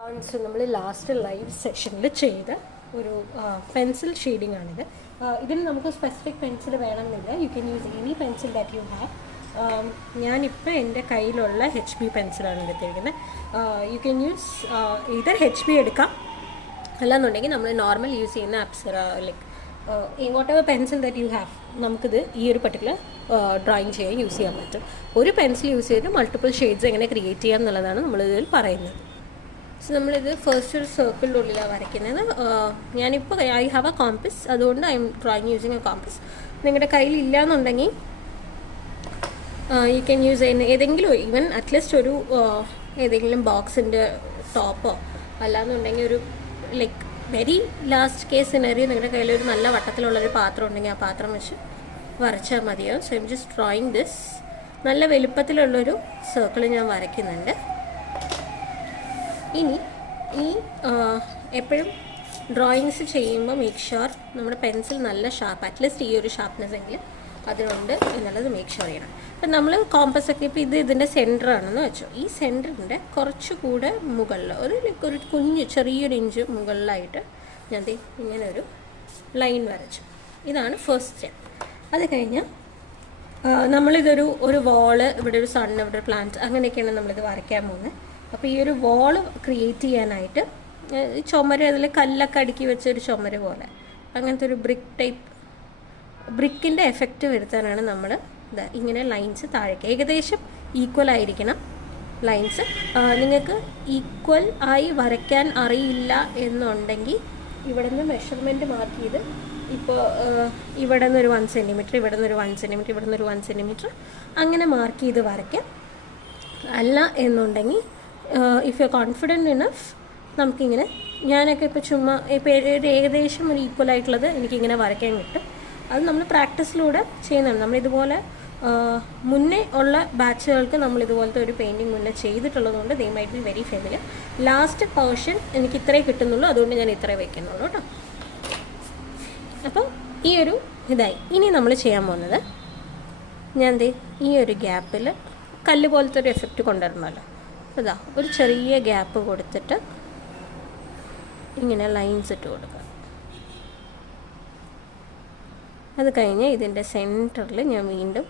So, we last live session pencil shading. This is a specific pencil. You can use any pencil that you have. I have a HB pencil. You can use either HB or normal use Apsara, like whatever pencil that you have. We use particular drawing use one pencil use multiple shades create. So, we will first circle. I have a compass. I am drawing using a compass. You can use even at least a box in the top. Like very last case scenario, so I'm just drawing this. Circle. Eppozhum drawings cheyyumbo make sure nammade pencil nalla sharp, at least ee oru sharpness engil adinunde ennallathu make sure cheyyana. Appo nammal compass okke ipo idinte center aanennu vechu, ee center inde korchu kude mugalla oru kunju cheriyoru inch mugallayittu njan ingane oru line varachu. Idana first step. Adu kayinja nammal idoru oru wall, ivide oru sun, ivide plant anganekeyana nammal idu varakkan povunne. അപ്പോൾ ഈ ഒരു wall create ചെയ്യാനായിട്ട് ചുമര് അതിൽ കല്ലൊക്കെ അടുക്കി വെച്ചൊരു ചുമര് പോലെ അങ്ങനത്തെ ഒരു ബ്രിക്കിൻ്റെ എഫക്റ്റ് വരുത്താനാണ് നമ്മൾ ഇങ്ങനെ ലൈൻസ് താഴേക്ക് ഏകദേശം ഈക്വൽ ആയിരിക്കണം ലൈൻസ്. നിങ്ങൾക്ക് ഈക്വൽ ആയി വരയ്ക്കാൻ അറിയില്ല എന്നുണ്ടെങ്കിൽ ഇവിടെ നിന്ന് മെഷർമെൻറ്റ് മാർക്ക് ചെയ്ത് ഇപ്പോൾ ഇവിടെ നിന്നൊരു 1 സെൻറ്റിമീറ്റർ, ഇവിടെ നിന്നൊരു 1 സെൻറ്റിമീറ്റർ, ഇവിടെ നിന്നൊരു 1 സെൻറ്റിമീറ്റർ അങ്ങനെ മാർക്ക് ചെയ്ത് വരയ്ക്കാം. അല്ല എന്നുണ്ടെങ്കിൽ if you are confident enough, നമുക്കിങ്ങനെ ഞാനൊക്കെ ഇപ്പോൾ ചുമ്മാ ഇപ്പോൾ ഏകദേശം ഒരു ഈക്വൽ ആയിട്ടുള്ളത് എനിക്കിങ്ങനെ വരയ്ക്കാൻ കിട്ടും. അത് നമ്മൾ പ്രാക്ടീസിലൂടെ ചെയ്യുന്നതാണ്. നമ്മളിതുപോലെ മുന്നേ ഉള്ള ബാച്ചുകൾക്ക് നമ്മളിതുപോലത്തെ ഒരു പെയിൻറ്റിങ് മുന്നേ ചെയ്തിട്ടുള്ളതുകൊണ്ട് they might be very familiar. Last portion എനിക്ക് ഇത്രേ കിട്ടുന്നുള്ളൂ, അതുകൊണ്ട് ഞാൻ ഇത്രേ വയ്ക്കുന്നുള്ളൂ കേട്ടോ. അപ്പോൾ ഈ ഒരു ഇതായി. ഇനി നമ്മൾ ചെയ്യാൻ പോകുന്നത് ഞാൻ ഈ ഒരു ഗ്യാപ്പിൽ കല്ല് പോലത്തെ ഒരു എഫക്റ്റ് കൊണ്ടുവരണമല്ലോ. അതാ ഒരു ചെറിയ ഗ്യാപ്പ് കൊടുത്തിട്ട് ഇങ്ങനെ ലൈൻസ് ഇട്ട് കൊടുക്കുക. അത് കഴിഞ്ഞ് ഇതിൻ്റെ സെൻറ്ററിൽ ഞാൻ വീണ്ടും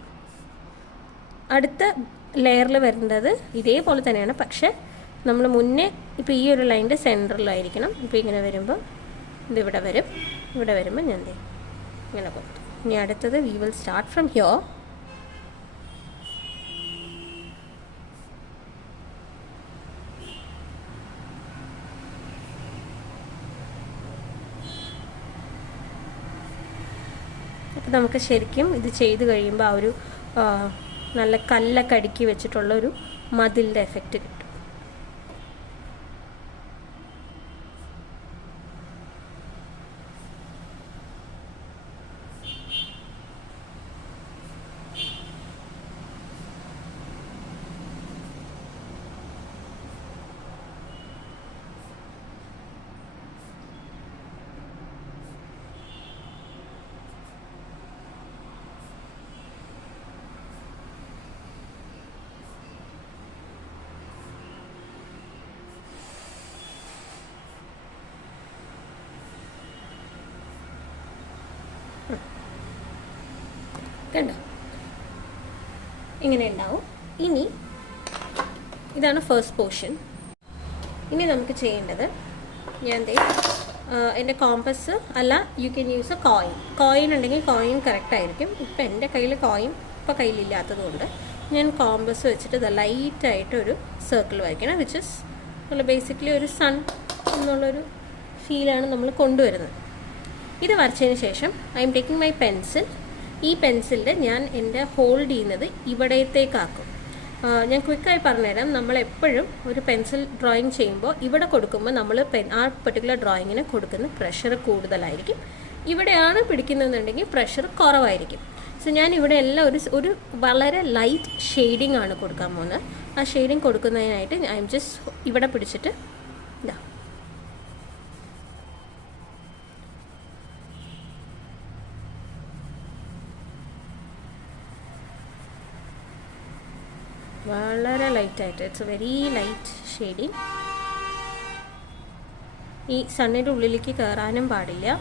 അടുത്ത ലെയറിൽ വരുന്നത് ഇതേപോലെ തന്നെയാണ്, പക്ഷേ നമ്മൾ മുന്നേ ഇപ്പോൾ ഈ ഒരു ലൈനിൻ്റെ സെൻറ്ററിലായിരിക്കണം. ഇപ്പോൾ ഇങ്ങനെ വരുമ്പോൾ ഇതിവിടെ വരും, ഇവിടെ വരുമ്പോൾ ഞാൻ ഇങ്ങനെ കൊടുത്തു. ഇനി അടുത്തത് we will start from here. അപ്പോൾ നമുക്ക് ശരിക്കും ഇത് ചെയ്ത് കഴിയുമ്പോൾ ആ ഒരു നല്ല കല്ലൊക്കെ അടുക്കി വെച്ചിട്ടുള്ളൊരു മതിലിൻ്റെ എഫക്റ്റ് കിട്ടും. കണ്ടോ, ഇങ്ങനെ ഉണ്ടാവും. ഇനി ഇതാണ് ഫസ്റ്റ് പോർഷൻ. ഇനി നമുക്ക് ചെയ്യേണ്ടത് ഞാൻ എൻ്റെ കോമ്പസ് അല്ല, you can use A coin ഉണ്ടെങ്കിൽ കോയിൻ കറക്റ്റ് ആയിരിക്കും. ഇപ്പം എൻ്റെ കയ്യിൽ കോയിൻ ഇപ്പോൾ കയ്യിലില്ലാത്തത് കൊണ്ട് ഞാൻ കോമ്പസ് വെച്ചിട്ട് ഇത് ലൈറ്റായിട്ടൊരു സർക്കിൾ വരയ്ക്കണം, വിച്ച് ഇസ് നമ്മൾ ബേസിക്കലി ഒരു സൺ എന്നുള്ളൊരു ഫീലാണ് നമ്മൾ കൊണ്ടുവരുന്നത്. ഇത് വരച്ചതിന് ശേഷം I am taking my pencil. ഈ പെൻസിലിൻ്റെ ഞാൻ എൻ്റെ ഹോൾഡ് ചെയ്യുന്നത് ഇവിടത്തേക്കാക്കും. ഞാൻ ക്വിക്കായി പറഞ്ഞുതരാം. നമ്മളെപ്പോഴും ഒരു പെൻസിൽ ഡ്രോയിങ് ചെയ്യുമ്പോൾ ഇവിടെ കൊടുക്കുമ്പോൾ നമ്മൾ ആ പെർട്ടിക്കുലർ ഡ്രോയിങ്ങിന് കൊടുക്കുന്ന പ്രഷർ കൂടുതലായിരിക്കും. ഇവിടെയാണ് പിടിക്കുന്നതെന്നുണ്ടെങ്കിൽ പ്രഷർ കുറവായിരിക്കും. സോ ഞാൻ ഇവിടെ എല്ലാം ഒരു വളരെ ലൈറ്റ് ഷെയ്ഡിങ് ആണ് കൊടുക്കാൻ പോകുന്നത്. ആ ഷെയ്ഡിങ് കൊടുക്കുന്നതിനായിട്ട് ഐ എം ജസ്റ്റ് ഇവിടെ പിടിച്ചിട്ട് ഇതാ വളരെ ലൈറ്റായിട്ട്, it's A very light shading. ഈ സണ്ണിൻ്റെ ഉള്ളിലേക്ക് കയറാനും പാടില്ല.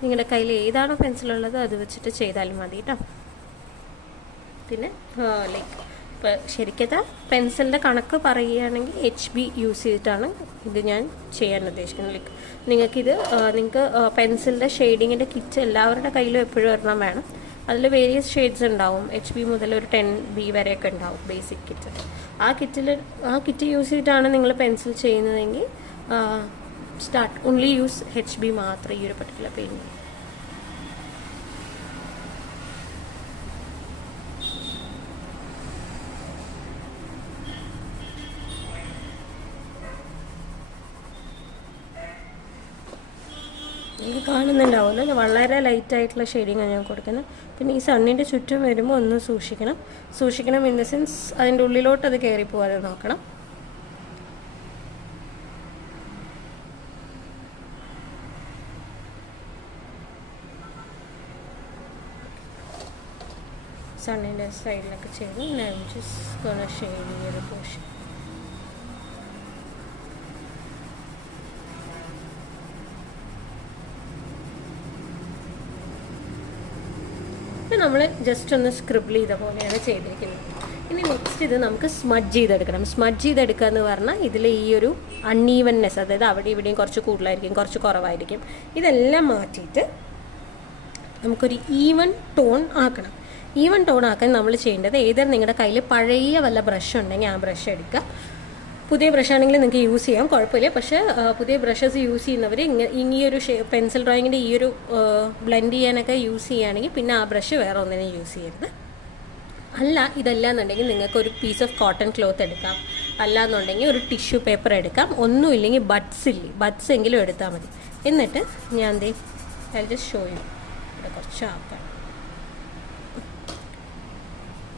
നിങ്ങളുടെ കയ്യിൽ ഏതാണോ പെൻസിലുള്ളത് അത് വെച്ചിട്ട് ചെയ്താലും മതി കേട്ടോ. പിന്നെ ലൈക്ക് ഇപ്പോൾ ശരിക്കത്തെ പെൻസിലിൻ്റെ കണക്ക് പറയുകയാണെങ്കിൽ HB യൂസ് ചെയ്തിട്ടാണ് ഇത് ഞാൻ ചെയ്യാൻ ഉദ്ദേശിക്കുന്നത്. ലൈക്ക് നിങ്ങൾക്ക് പെൻസിലിൻ്റെ ഷെയ്ഡിങ്ങിൻ്റെ കിറ്റ് എല്ലാവരുടെ കയ്യിലും എപ്പോഴും ഒരെണ്ണം വേണം. അതിൽ വേരിയസ് ഷെയ്ഡ്സ് ഉണ്ടാവും. HB മുതൽ ഒരു 10B വരെയൊക്കെ ഉണ്ടാവും ബേസിക് കിറ്റ്. ആ കിറ്റ് യൂസ് ചെയ്തിട്ടാണ് നിങ്ങൾ പെൻസിൽ ചെയ്യുന്നതെങ്കിൽ ഓൺലി യൂസ് HB മാത്രം ഈ ഒരു പർട്ടിക്കുലർ പെയിൻറ്റിങ്. നിങ്ങൾക്ക് കാണുന്നുണ്ടാവുമല്ലോ, വളരെ ലൈറ്റായിട്ടുള്ള ഷെയ്ഡിങ്ങാണ് ഞാൻ കൊടുക്കുന്നത്. പിന്നെ ഈ സണ്ണിൻ്റെ ചുറ്റും വരുമ്പോൾ ഒന്ന് സൂക്ഷിക്കണം ഇൻ ദ സെൻസ് അതിൻ്റെ ഉള്ളിലോട്ട് അത് കയറി പോകാതെ നോക്കണം. സണ്ണിൻ്റെ സൈഡിലൊക്കെ ചെയ്ത് ഞാൻ ജസ്റ്റ് ഷെയ്ഡ് ഈ ഒരു പോർഷൻ. നമ്മൾ ജസ്റ്റ് ഒന്ന് സ്ക്രിബിൾ ചെയ്ത പോലെയാണ് ചെയ്തിരിക്കുന്നത്. ഇനി നെക്സ്റ്റ് ഇത് നമുക്ക് സ്മഡ്ജ് ചെയ്തെടുക്കണം. സ്മഡ്ജ് ചെയ്തെടുക്കുക എന്ന് പറഞ്ഞാൽ ഇതിൽ ഈ ഒരു അൺഈവൻനെസ്, അതായത് അവിടെ ഇവിടെയും കുറച്ച് കൂടുതലായിരിക്കും കുറച്ച് കുറവായിരിക്കും, ഇതെല്ലാം മാറ്റിയിട്ട് നമുക്കൊരു ഈവൻ ടോൺ ആക്കണം. ഈവൻ ടോൺ ആക്കാൻ നമ്മൾ ചെയ്യേണ്ടത് നിങ്ങളുടെ കയ്യിൽ പഴയ വല്ല ബ്രഷ് ഉണ്ടെങ്കിൽ ആ ബ്രഷ് എടുക്കുക. പുതിയ ബ്രഷാണെങ്കിൽ നിങ്ങൾക്ക് യൂസ് ചെയ്യാം, കുഴപ്പമില്ല. പക്ഷേ പുതിയ ബ്രഷസ് യൂസ് ചെയ്യുന്നവർ ഈ ഒരു പെൻസിൽ ഡ്രോയിങ്ങിൻ്റെ ഈ ഒരു ബ്ലെൻഡ് ചെയ്യാനൊക്കെ യൂസ് ചെയ്യുകയാണെങ്കിൽ പിന്നെ ആ ബ്രഷ് വേറെ ഒന്നിനും യൂസ് ചെയ്യരുത്. അല്ല ഇതല്ല എന്നുണ്ടെങ്കിൽ നിങ്ങൾക്കൊരു പീസ് ഓഫ് കോട്ടൺ ക്ലോത്ത് എടുക്കാം, അല്ല എന്നുണ്ടെങ്കിൽ ഒരു ടിഷ്യൂ പേപ്പർ എടുക്കാം. ഒന്നുമില്ലെങ്കിൽ ബഡ്സ് എങ്കിലും എടുത്താൽ മതി. എന്നിട്ട് ഞാൻ ജസ്റ്റ് ഷോ ചെയ്യും, ഇവിടെ കുറച്ച് ആക്കാം.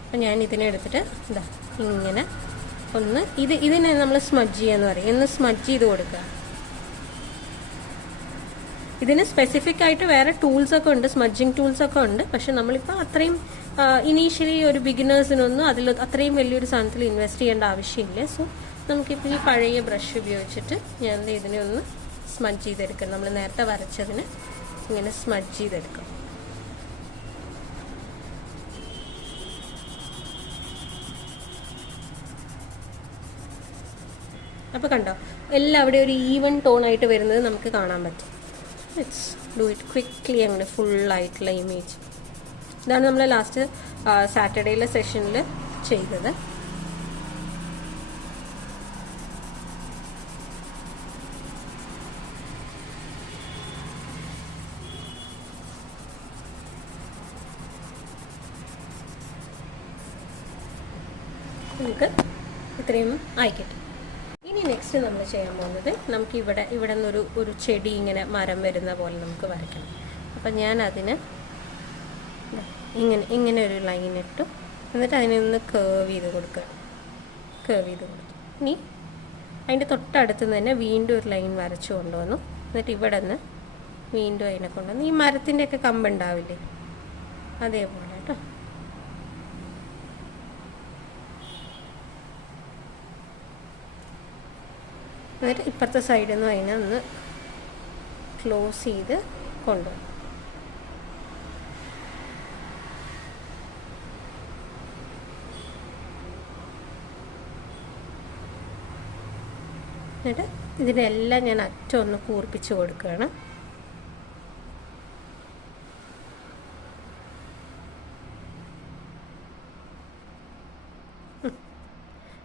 അപ്പം ഞാൻ ഇതിനെ എടുത്തിട്ട് ഇതാ ഇങ്ങനെ ഒന്ന് ഇതിനെ നമ്മൾ സ്മഡ്ജ് ചെയ്യാന്ന് പറയും. ഒന്ന് സ്മഡ്ജ് ചെയ്ത് കൊടുക്കുക. ഇതിന് സ്പെസിഫിക് ആയിട്ട് വേറെ ടൂൾസൊക്കെ ഉണ്ട്, സ്മഡ്ജിങ് ടൂൾസൊക്കെ ഉണ്ട്. പക്ഷെ നമ്മളിപ്പോൾ അത്രയും ഇനീഷ്യലി ഒരു ബിഗിനേഴ്സിനൊന്നും അതിൽ അത്രയും വലിയൊരു സാധനത്തിൽ ഇൻവെസ്റ്റ് ചെയ്യേണ്ട ആവശ്യമില്ല. സോ നമുക്കിപ്പോൾ ഈ പഴയ ബ്രഷ് ഉപയോഗിച്ചിട്ട് ഞാൻ ഇതിനെ ഒന്ന് സ്മഡ്ജ് ചെയ്തെടുക്കാം. നമ്മൾ നേരത്തെ വരച്ചതിന് ഇങ്ങനെ സ്മഡ്ജ് ചെയ്തെടുക്കാം. അപ്പോൾ കണ്ടോ, എല്ലാവിടെയും ഒരു ഈവൻ ടോൺ ആയിട്ട് വരുന്നത് നമുക്ക് കാണാൻ പറ്റും. Let's do it quickly. അങ്ങനെ ഫുള്ളായിട്ടുള്ള ഇമേജ് ഇതാണ് നമ്മൾ ലാസ്റ്റ് സാറ്റർഡേയിലെ സെഷനിൽ ചെയ്തത്. നമുക്ക് ഇത്രയും ആയിക്കട്ടെ. ഇനി നെക്സ്റ്റ് നമ്മൾ ചെയ്യാൻ പോകുന്നത് നമുക്ക് ഇവിടെ നിന്നൊരു ചെടി ഇങ്ങനെ മരം വരുന്ന പോലെ നമുക്ക് വരയ്ക്കണം. അപ്പം ഞാൻ അതിന് ഇങ്ങനെ ഒരു ലൈൻ ഇട്ടു. എന്നിട്ട് അതിനെ ഒന്ന് കേർവ് ചെയ്ത് കൊടുക്കുക. ഇനി അതിൻ്റെ തൊട്ടടുത്ത് തന്നെ വീണ്ടും ഒരു ലൈൻ വരച്ചു കൊണ്ടുവന്നു. എന്നിട്ട് ഇവിടെ നിന്ന് വീണ്ടും അതിനെ കൊണ്ടുവന്നു. ഈ മരത്തിൻ്റെയൊക്കെ കമ്പുണ്ടാവില്ലേ, അതേപോലെ കേട്ടോ. എന്നിട്ട് ഇപ്പുറത്തെ സൈഡിൽ നിന്ന് അതിനെ ഒന്ന് ക്ലോസ് ചെയ്ത് കൊണ്ടുപോകും. എന്നിട്ട് ഇതിനെല്ലാം ഞാൻ അറ്റം ഒന്ന് കൂർപ്പിച്ച് കൊടുക്കുകയാണ്.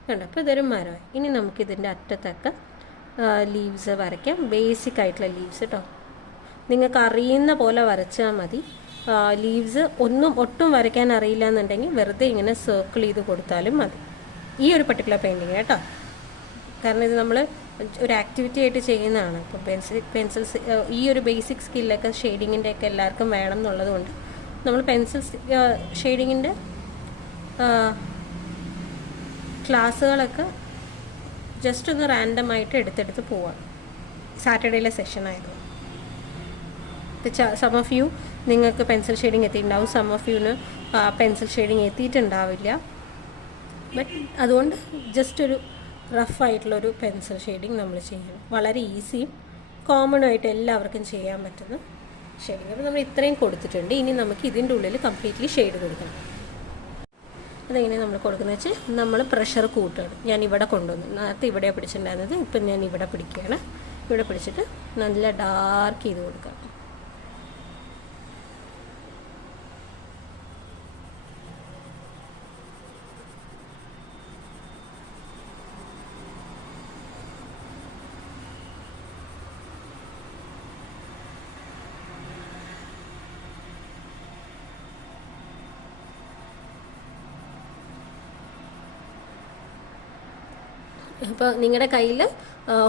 കണ്ടോ, അപ്പോൾ ഇതൊരു മരമായി. ഇനി നമുക്കിതിൻ്റെ അറ്റത്തൊക്കെ ലീവ്സ് വരയ്ക്കാം. ബേസിക് ആയിട്ടുള്ള ലീവ്സ് കേട്ടോ. നിങ്ങൾക്ക് അറിയുന്ന പോലെ വരച്ചാൽ മതി. ലീവ്സ് ഒട്ടും വരയ്ക്കാൻ അറിയില്ല എന്നുണ്ടെങ്കിൽ വെറുതെ ഇങ്ങനെ സർക്കിൾ ചെയ്ത് കൊടുത്താലും മതി ഈ ഒരു പർട്ടിക്കുലർ പെയിൻറ്റിങ് കേട്ടോ. കാരണം ഇത് നമ്മൾ ഒരു ആക്ടിവിറ്റി ആയിട്ട് ചെയ്യുന്നതാണ്. ഇപ്പോൾ പെൻസിൽസ് ഈ ഒരു ബേസിക് സ്കില്ലൊക്കെ ഷെയ്ഡിങ്ങിൻ്റെ ഒക്കെ എല്ലാവർക്കും വേണം എന്നുള്ളത് കൊണ്ട് നമ്മൾ പെൻസിൽ ഷെയ്ഡിങ്ങിൻ്റെ ക്ലാസ്സുകളൊക്കെ ജസ്റ്റ് ഒന്ന് റാൻഡമായിട്ട് എടുത്തെടുത്ത് പോവാം. സാറ്റർഡേയിലെ സെഷൻ ആയതുകൊണ്ട് സം ഓഫ് യു നിങ്ങൾക്ക് പെൻസിൽ ഷെയ്ഡിങ് എത്തിയിട്ടുണ്ടാവും, സം ഓഫ് യുവിന് പെൻസിൽ ഷെയ്ഡിങ് എത്തിയിട്ടുണ്ടാവില്ല. ബട്ട് അതുകൊണ്ട് ജസ്റ്റ് ഒരു റഫായിട്ടുള്ളൊരു പെൻസിൽ ഷെയ്ഡിങ് നമ്മൾ ചെയ്യണം. വളരെ ഈസിയും കോമണുമായിട്ട് എല്ലാവർക്കും ചെയ്യാൻ പറ്റുന്ന ഷെയ്ഡിങ്. അപ്പോൾ നമ്മൾ ഇത്രയും കൊടുത്തിട്ടുണ്ട്. ഇനി നമുക്ക് ഇതിൻ്റെ ഉള്ളിൽ കംപ്ലീറ്റ്ലി ഷെയ്ഡ് കൊടുക്കണം. അതെങ്ങനെ നമ്മൾ കൊടുക്കുന്നത് വെച്ചാൽ നമ്മൾ പ്രഷർ കൂട്ടുകയാണ്. ഞാൻ ഇവിടെ കൊണ്ടുവന്നു, നേരത്തെ ഇവിടെ പിടിച്ചിട്ടുണ്ടായിരുന്നത്, ഇപ്പം ഞാൻ ഇവിടെ പിടിക്കുകയാണ്. ഇവിടെ പിടിച്ചിട്ട് നല്ല ഡാർക്ക് ചെയ്ത് കൊടുക്കാം. ഇപ്പോൾ നിങ്ങളുടെ കയ്യിൽ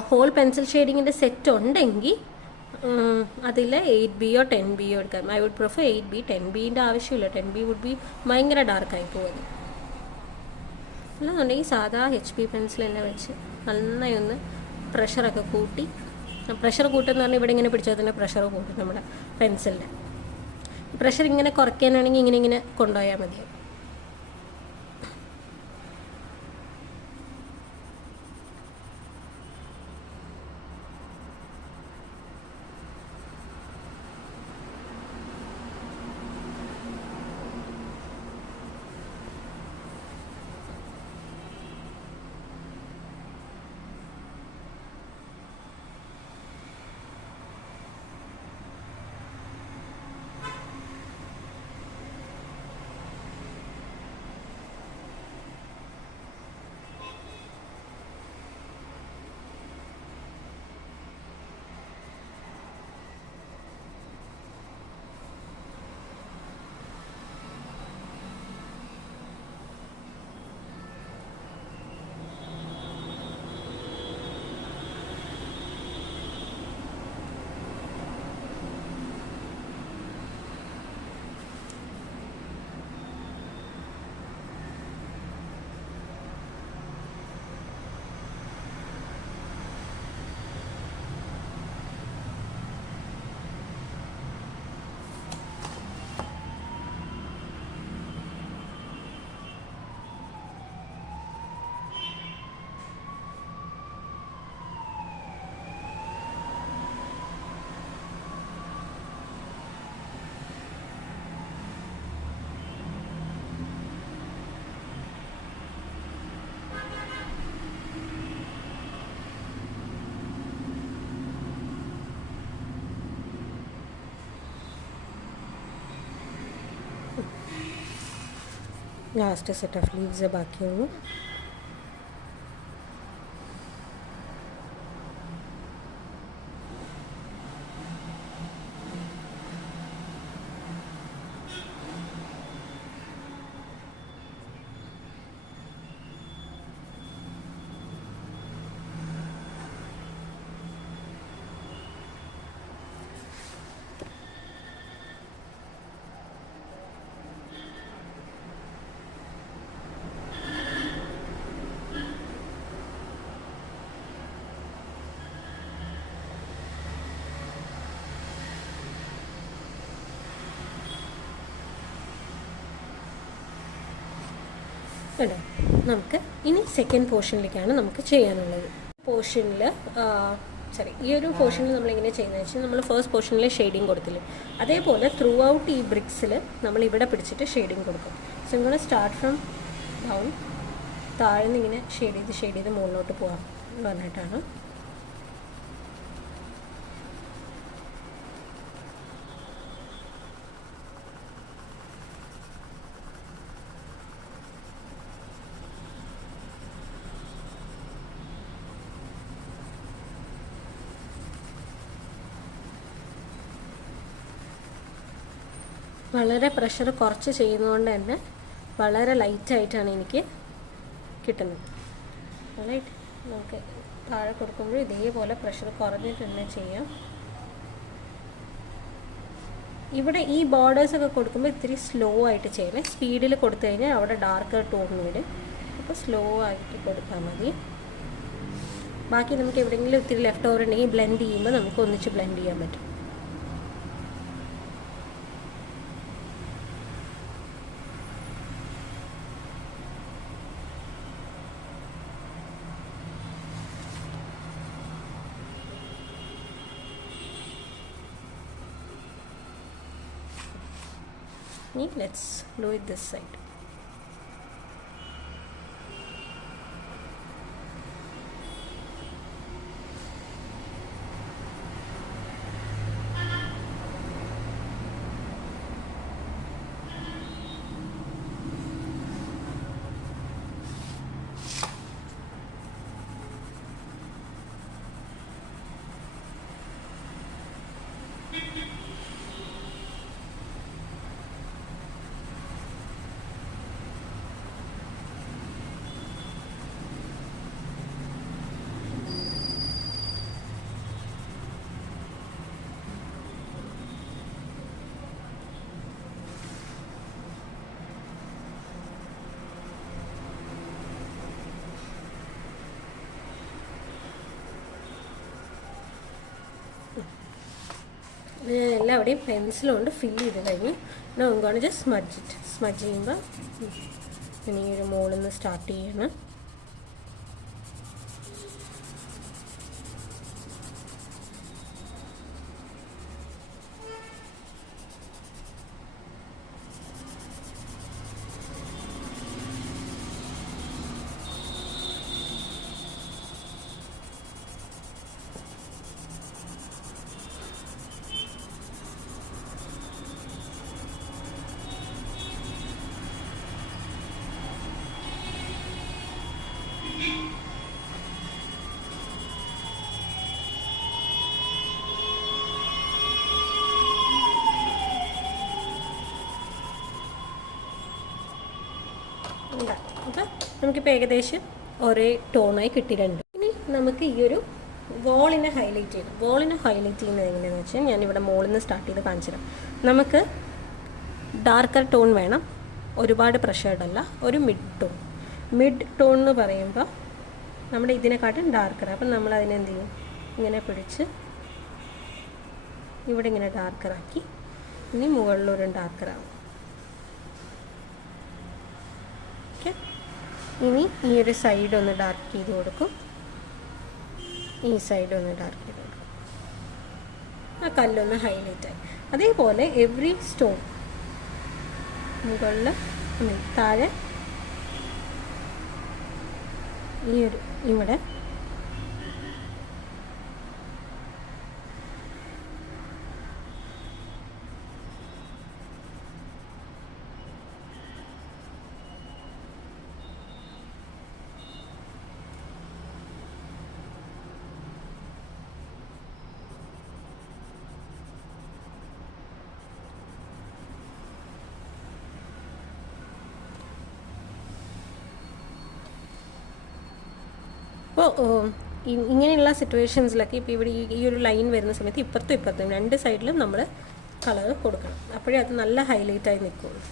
ഹോൾ പെൻസിൽ ഷെയ്ഡിങ്ങിൻ്റെ സെറ്റ് ഉണ്ടെങ്കിൽ അതിൽ 8B-യോ 10B-യോ എടുക്കാം. I would prefer 8B. 10B-ൻ്റെ ആവശ്യമില്ല. 10B വുഡ് ബി ഭയങ്കര ഡാർക്കായി പോകുന്നത്. അല്ലെന്നുണ്ടെങ്കിൽ സാധാ HB പെൻസിൽ തന്നെ വെച്ച് നന്നായി ഒന്ന് പ്രഷറൊക്കെ കൂട്ടി, പ്രഷർ കൂട്ടുമെന്ന് പറഞ്ഞാൽ ഇവിടെ ഇങ്ങനെ പിടിച്ചാൽ തന്നെ പ്രഷർ കൂട്ടും. നമ്മുടെ പെൻസിലിൻ്റെ പ്രഷർ ഇങ്ങനെ കുറയ്ക്കാനാണെങ്കിൽ ഇങ്ങനെ കൊണ്ടുപോയാൽ മതിയാവും. ലാസ്റ്റ് സെറ്റ് ഓഫ് ലീവ്സ് ബാക്കിയുള്ളൂ. അല്ലേ, നമുക്ക് ഇനി സെക്കൻഡ് പോർഷനിലേക്കാണ് നമുക്ക് ചെയ്യാനുള്ളത്. പോർഷനിൽ ഈ ഒരു പോർഷനിൽ നമ്മളിങ്ങനെ ചെയ്യുന്നത് വെച്ചാൽ നമ്മൾ ഫസ്റ്റ് പോർഷനിൽ ഷെയ്ഡിങ് കൊടുത്തില്ലേ, അതേപോലെ ത്രൂ ഔട്ട് ഈ ബ്രിക്സിൽ നമ്മൾ ഇവിടെ പിടിച്ചിട്ട് ഷെയ്ഡിങ് കൊടുക്കും. സോ ഇങ്ങനെ സ്റ്റാർട്ട് ഫ്രം ഡൗൺ, താഴ്ന്ന് ഇങ്ങനെ ഷെയ്ഡ് ചെയ്ത് മുകളിലോട്ട് പോകാം എന്ന് പറഞ്ഞിട്ടാണ്. വളരെ പ്രഷർ കുറച്ച് ചെയ്യുന്നതുകൊണ്ട് തന്നെ വളരെ ലൈറ്റായിട്ടാണ് എനിക്ക് കിട്ടുന്നത്. റൈറ്റ്, നമുക്ക് താഴെ കൊടുക്കുമ്പോൾ ഇതേപോലെ പ്രഷർ കുറഞ്ഞിട്ട് തന്നെ ചെയ്യാം. ഇവിടെ ഈ ബോർഡേഴ്സൊക്കെ കൊടുക്കുമ്പോൾ ഇത്തിരി സ്ലോ ആയിട്ട് ചെയ്യണേ. സ്പീഡിൽ കൊടുത്തു കഴിഞ്ഞാൽ അവിടെ ഡാർക്കർ ടോൺ വരും. അപ്പോൾ സ്ലോ ആയിട്ട് കൊടുത്താൽ മതി. ബാക്കി നമുക്ക് എവിടെയെങ്കിലും ഇത്തിരി ലെഫ്റ്റ് ഓവർ ഉണ്ടെങ്കിൽ ബ്ലെൻഡ് ചെയ്യുമ്പോൾ നമുക്ക് ഒന്നിച്ച് ബ്ലെൻഡ് ചെയ്യാൻ പറ്റും. Let's do it this side. ഞാൻ എല്ലാവിടെയും പെൻസിലുകൊണ്ട് ഫില്ല് ചെയ്ത് കഴിഞ്ഞു. ഞാൻ ഇങ്ങോട്ട് ജസ്റ്റ് സ്മഡ്ജ് ചെയ്യുമ്പോൾ ഇനി ഈ ഒരു മോളിൽ നിന്ന് സ്റ്റാർട്ട് ചെയ്യണം. അപ്പം നമുക്കിപ്പോൾ ഏകദേശം ഒരേ ടോണായി കിട്ടിയിട്ടുണ്ട്. ഇനി നമുക്ക് ഈ ഒരു വോളിനെ ഹൈലൈറ്റ് ചെയ്യണം. വോളിനെ ഹൈലൈറ്റ് ചെയ്യുന്നത് എങ്ങനെയാണെന്ന് വെച്ചാൽ ഞാനിവിടെ മോളിൽ നിന്ന് സ്റ്റാർട്ട് ചെയ്ത് കാണിച്ചു തരാം. നമുക്ക് ഡാർക്കർ ടോൺ വേണം, ഒരുപാട് പ്രഷേർഡ് അല്ല, ഒരു മിഡ് ടോൺ എന്ന് പറയുമ്പോൾ നമ്മുടെ ഇതിനെക്കാട്ടും ഡാർക്കർ. അപ്പം നമ്മൾ അതിനെന്ത് ചെയ്യും, ഇങ്ങനെ പിടിച്ച് ഇവിടെ ഇങ്ങനെ ഡാർക്കറാക്കി ഇനി മുകളിലൊരു ഡാർക്കറാവും. ഓക്കെ, ഇനി ഈ ഒരു സൈഡ് ഒന്ന് ഡാർക്ക് ചെയ്ത് കൊടുക്കും, ഈ സൈഡ് ഒന്ന് ഡാർക്ക് ചെയ്ത് കൊടുക്കും. ആ കല്ലൊന്ന് ഹൈലൈറ്റ് ആയി. അതേപോലെ എവറി സ്റ്റോൺ മുകളിൽ താഴെ ഈ ഒരു ഇവിടെ അപ്പോൾ ഇങ്ങനെയുള്ള സിറ്റുവേഷൻസിലൊക്കെ ഇപ്പോൾ ഇവിടെ ഈ ഒരു ലൈൻ വരുന്ന സമയത്ത് ഇപ്പുറത്തും രണ്ട് സൈഡിലും നമ്മൾ കളർ കൊടുക്കണം. അപ്പോഴേ അത് നല്ല ഹൈലൈറ്റായി നിൽക്കുള്ളൂ.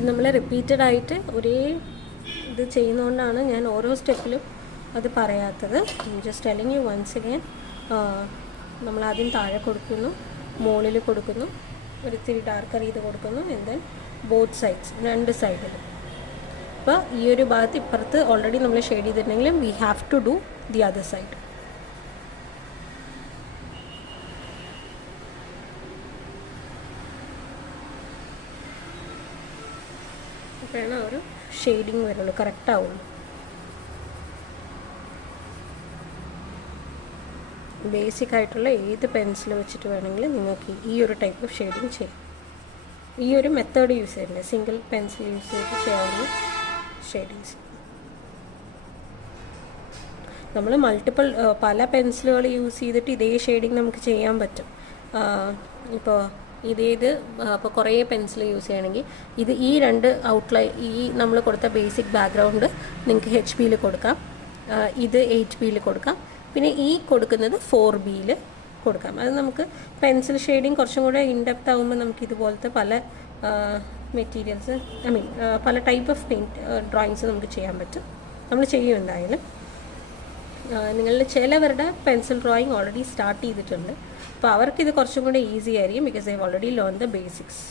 ഇത് നമ്മൾ റിപ്പീറ്റഡ് ആയിട്ട് ഒരേ ഇത് ചെയ്യുന്നതുകൊണ്ടാണ് ഞാൻ ഓരോ സ്റ്റെപ്പിലും അത് പറയാത്തത്. Just telling you once again. നമ്മൾ ആദ്യം താഴെ കൊടുക്കുന്നു, മുകളിൽ കൊടുക്കുന്നു, ഒരിത്തിരി ഡാർക്കർ ചെയ്ത് കൊടുക്കുന്നു, ആൻഡ് ദെൻ ബോത്ത് സൈഡ്സ്, രണ്ട് സൈഡിൽ. അപ്പോൾ ഈ ഒരു ഭാഗത്ത് ഇപ്പുറത്ത് ഓൾറെഡി നമ്മൾ ഷെയ്ഡ് ചെയ്തിട്ടുണ്ടെങ്കിലും we have to do the other side. അപ്പോഴാണ് ആ ഒരു ഷെയ്ഡിങ് വരുള്ളൂ, കറക്റ്റ് ആവുള്ളൂ. ബേസിക് ആയിട്ടുള്ള ഏത് പെൻസിൽ വെച്ചിട്ട് വേണമെങ്കിലും നിങ്ങൾക്ക് ഈ ഒരു ടൈപ്പ് ഓഫ് ഷെയ്ഡിങ് ചെയ്യാം. ഈ ഒരു മെത്തേഡ് യൂസ് ചെയ്യുന്നത് സിംഗിൾ പെൻസിൽ യൂസ് ചെയ്ത് ചെയ്യാവുന്ന ഷെയ്ഡിങ്സ്. നമ്മൾ മൾട്ടിപ്പിൾ പല പെൻസിലുകൾ യൂസ് ചെയ്തിട്ട് ഇതേ ഷെയ്ഡിങ് നമുക്ക് ചെയ്യാൻ പറ്റും. ഇപ്പോൾ ഇപ്പോൾ കുറേ പെൻസിൽ യൂസ് ചെയ്യണമെങ്കിൽ ഈ രണ്ട് ഔട്ട്ലൈൻ, ഈ നമ്മൾ കൊടുത്ത ബേസിക് ബാക്ക്ഗ്രൗണ്ട് നിങ്ങൾക്ക് HBയിൽ കൊടുക്കാം, ഇത് 8Bയിൽ കൊടുക്കാം, പിന്നെ ഈ കൊടുക്കുന്നത് 4Bയിൽ കൊടുക്കാം. അത് നമുക്ക് പെൻസിൽ ഷെയ്ഡിങ് കുറച്ചും കൂടെ ഇൻഡെപ്ത് ആകുമ്പോൾ നമുക്ക് ഇതുപോലത്തെ പല മെറ്റീരിയൽസ്, പല ടൈപ്പ് ഓഫ് ഡ്രോയിങ്സ് നമുക്ക് ചെയ്യാൻ പറ്റും. നമ്മൾ ചെയ്യും എന്തായാലും. നിങ്ങളിൽ ചിലവരുടെ പെൻസിൽ ഡ്രോയിങ് ഓൾറെഡി സ്റ്റാർട്ട് ചെയ്തിട്ടുണ്ട്. അപ്പോൾ അവർക്കിത് കുറച്ചും കൂടെ ഈസി ആയിരിക്കും, because they already learn the basics.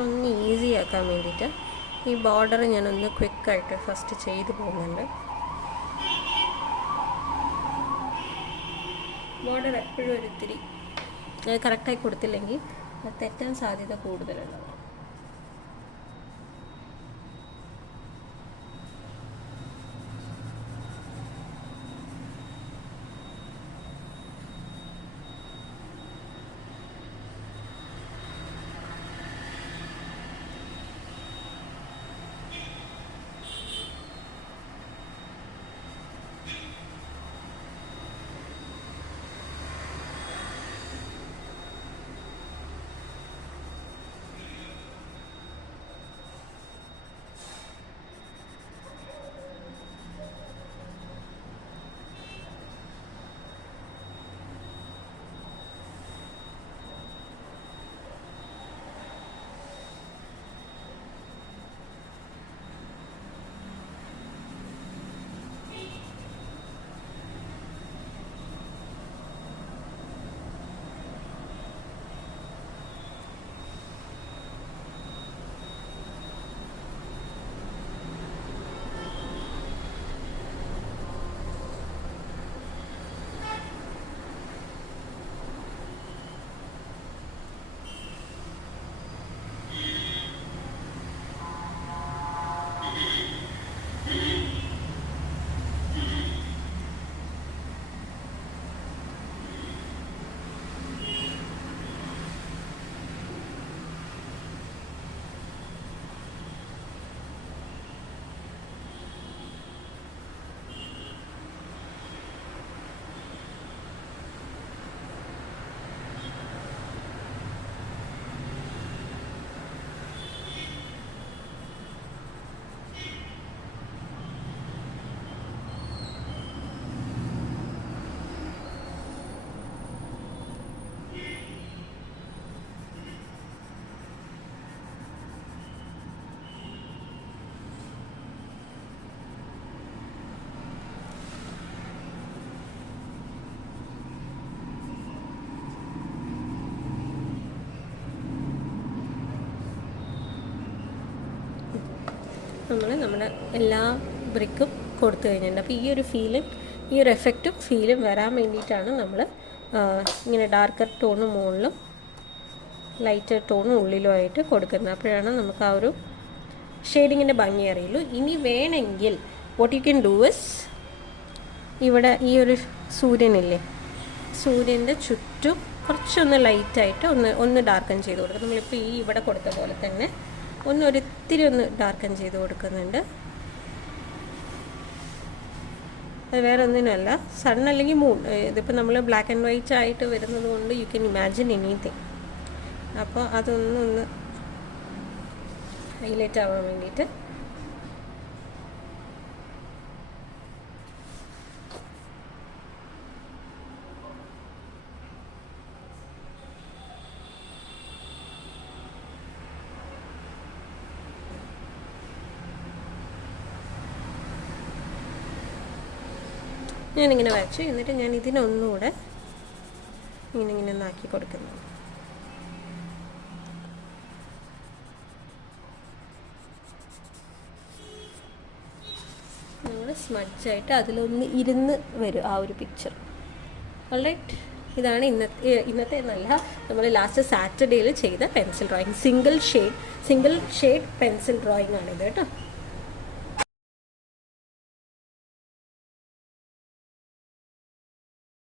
ഒന്ന് ഈസി ആക്കാൻ വേണ്ടിയിട്ട് ഈ ബോർഡർ ഞാനൊന്ന് ക്വിക്കായിട്ട് ഫസ്റ്റ് ചെയ്ത് പോകുന്നുണ്ട്. ബോർഡർ എപ്പോഴും ഒരിത്തിരി കറക്റ്റായി കൊടുത്തില്ലെങ്കിൽ അത് തെറ്റാൻ സാധ്യത കൂടുതലുള്ളതാണ്. നമ്മൾ നമ്മുടെ എല്ലാ ബ്രിക്കും കൊടുത്തു കഴിഞ്ഞിട്ടുണ്ട്. അപ്പോൾ ഈ ഒരു ഫീലും ഈ ഒരു എഫക്റ്റും ഫീലും വരാൻ വേണ്ടിയിട്ടാണ് നമ്മൾ ഇങ്ങനെ ഡാർക്കർ ടോണ് മുകളിലും ലൈറ്റർ ടോണ് ഉള്ളിലുമായിട്ട് കൊടുക്കുന്നത്. അപ്പോഴാണ് നമുക്ക് ആ ഒരു ഷെയ്ഡിങ്ങിൻ്റെ ഭംഗി അറിയുള്ളൂ. ഇനി വേണമെങ്കിൽ what you can do is, ഇവിടെ ഈ ഒരു സൂര്യനില്ലേ, സൂര്യൻ്റെ ചുറ്റും കുറച്ചൊന്ന് ലൈറ്റായിട്ട് ഒന്ന് ഡാർക്കൻ ചെയ്ത് കൊടുക്കുക. നമ്മളിപ്പോൾ ഈ ഇവിടെ കൊടുത്ത പോലെ തന്നെ ഒരിത്തിരി ഒന്ന് ഡാർക്കൻ ചെയ്ത് കൊടുക്കുന്നുണ്ട്. അത് വേറെ ഒന്നിനല്ല, സൺ അല്ലെങ്കിൽ മൂൺ. ഇതിപ്പോൾ നമ്മൾ ബ്ലാക്ക് ആൻഡ് വൈറ്റ് ആയിട്ട് വരുന്നത് കൊണ്ട് യു ക്യാൻ ഇമാജിൻ എനിത്തിങ്. അപ്പോൾ അതൊന്നൊന്ന് ഹൈലൈറ്റ് ആവാൻ വേണ്ടിയിട്ട് ഞാനിങ്ങനെ വരച്ചു. എന്നിട്ട് ഞാൻ ഇതിനൊന്നുകൂടെ ഇങ്ങനെ ഒന്നാക്കി കൊടുക്കുന്നു. നമ്മൾ സ്മഡ്ജായിട്ട് അതിലൊന്ന് ഇരുന്ന് വരും ആ ഒരു പിക്ചർ. ഓൾറൈറ്റ്, ഇതാണ് ഇന്നത്തെ എന്നല്ല, നമ്മൾ ലാസ്റ്റ് സാറ്റർഡേയിൽ ചെയ്ത pencil drawing. Single shade pencil drawing ആണിത് കേട്ടോ.